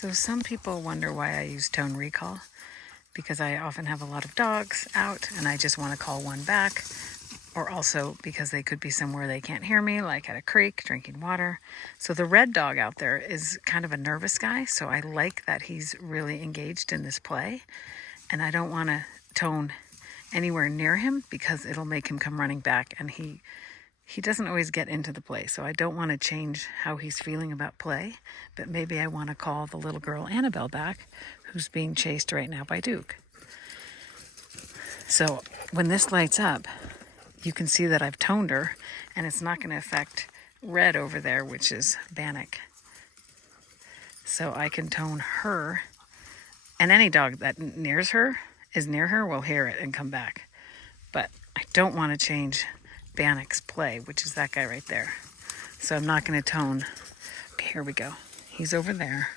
So some people wonder why I use tone recall, because I often have a lot of dogs out and I just want to call one back, or also because they could be somewhere they can't hear me, like at a creek drinking water. So the red dog out there is kind of a nervous guy, so I like that he's really engaged in this play, and I don't want to tone anywhere near him because it'll make him come running back, and he doesn't always get into the play, so I don't want to change how he's feeling about play, but maybe I want to call the little girl Annabelle back, who's being chased right now by Duke. So when this lights up, you can see that I've toned her, and it's not going to affect red over there, which is Bannock. So I can tone her, and any dog that is near her will hear it and come back. But I don't want to change Bannock's play, which is that guy right there. So I'm not going to tone. Okay, here we go. He's over there.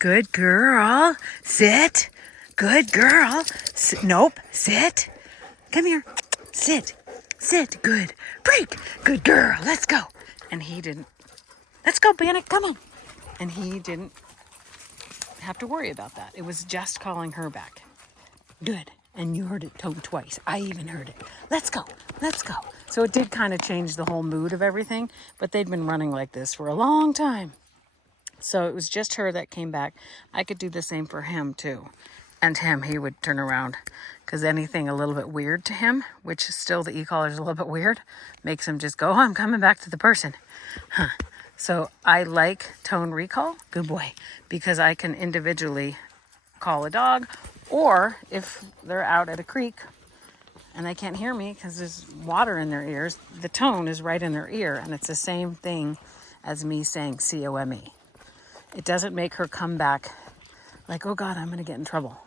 Good girl. Sit. Good girl. Nope. Sit. Come here. Sit. Sit. Good. Break. Good girl. Let's go. And he didn't. Let's go, Bannock. Come on. And he didn't have to worry about that. It was just calling her back. Good. And you heard it tone twice. I even heard it. Let's go. Let's go. So it did kind of change the whole mood of everything, but they'd been running like this for a long time. So it was just her that came back. I could do the same for him too. And him, he would turn around, because anything a little bit weird to him, which is still the e-collar is a little bit weird, makes him just go, oh, I'm coming back to the person. So I like tone recall, good boy, because I can individually call a dog, or if they're out at a creek and they can't hear me because there's water in their ears, the tone is right in their ear, and it's the same thing as me saying C-O-M-E. It doesn't make her come back like, oh God, I'm going to get in trouble.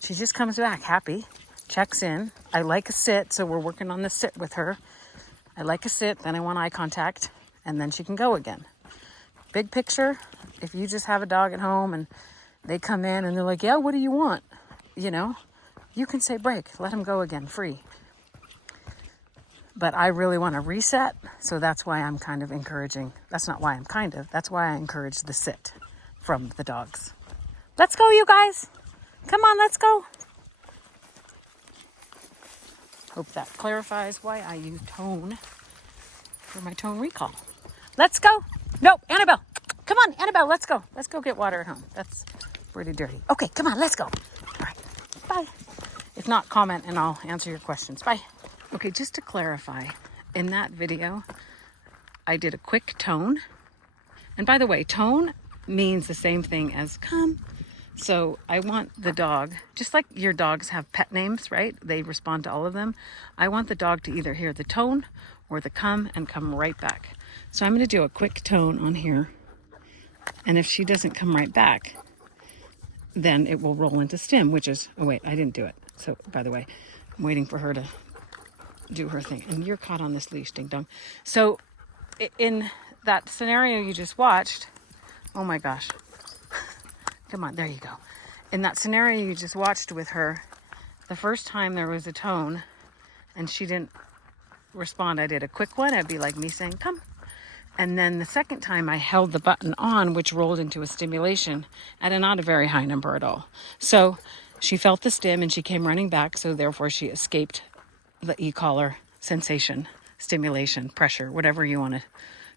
She just comes back happy, checks in. I like a sit, so we're working on the sit with her. I like a sit, then I want eye contact, and then she can go again. Big picture, if you just have a dog at home and they come in and they're like, yeah, what do you want? You know, you can say break, let them go again, free. But I really want to reset, so that's why I'm kind of encouraging. That's not why that's why I encourage the sit from the dogs. Let's go, you guys. Come on, let's go. Hope that clarifies why I use tone for my tone recall. Let's go. Nope, Annabelle. Come on, Annabelle, let's go. Let's go get water at home. That's pretty dirty. Okay, come on, let's go. All right, bye. If not, comment and I'll answer your questions. Bye. Okay, just to clarify, in that video, I did a quick tone. And by the way, tone means the same thing as come. So I want the dog, just like your dogs have pet names, right? They respond to all of them. I want the dog to either hear the tone or the come and come right back. So I'm going to do a quick tone on here. And if she doesn't come right back, then it will roll into stim, which is, oh wait, I didn't do it. So by the way, I'm waiting for her to do her thing. And you're caught on this leash, ding dong. So in that scenario you just watched, oh my gosh. Come on, there you go. In that scenario you just watched with her, the first time there was a tone and she didn't respond, I did a quick one. It'd be like me saying, come. And then the second time I held the button on, which rolled into a stimulation at not a very high number at all. So she felt the stim and she came running back. So therefore she escaped the e-collar sensation, stimulation, pressure, whatever you want to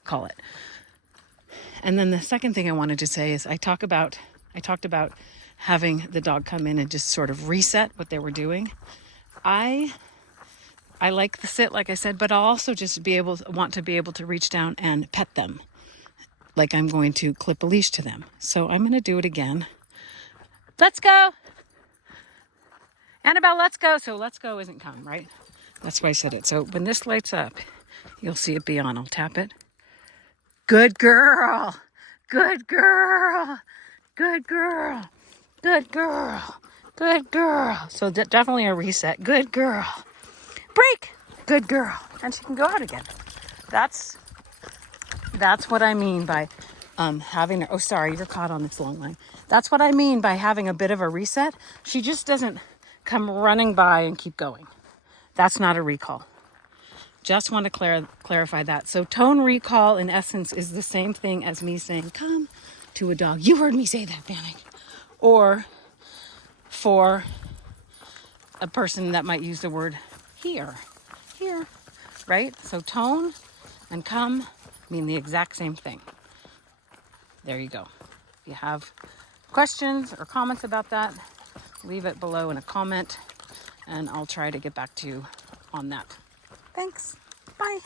call it. And then the second thing I wanted to say is I talked about having the dog come in and just sort of reset what they were doing. I like the sit, like I said, but I'll also just want to be able to reach down and pet them, like I'm going to clip a leash to them. So I'm going to do it again. Let's go. Annabelle, let's go. So let's go isn't come, right? That's why I said it. So when this lights up, you'll see it be on. I'll tap it. Good girl. Good girl. Good girl. Good girl. Good girl. So definitely a reset. Good girl. Break. Good girl. And she can go out again. That's what I mean by having her. Oh, sorry, you're caught on this long line. That's what I mean by having a bit of a reset. She just doesn't come running by and keep going. That's not a recall. Just want to clarify that. So tone recall, in essence, is the same thing as me saying, come to a dog. You heard me say that, Panic. Or for a person that might use the word here, right? So tone and come mean the exact same thing. There you go. If you have questions or comments about that, leave it below in a comment, and I'll try to get back to you on that. Thanks. Bye.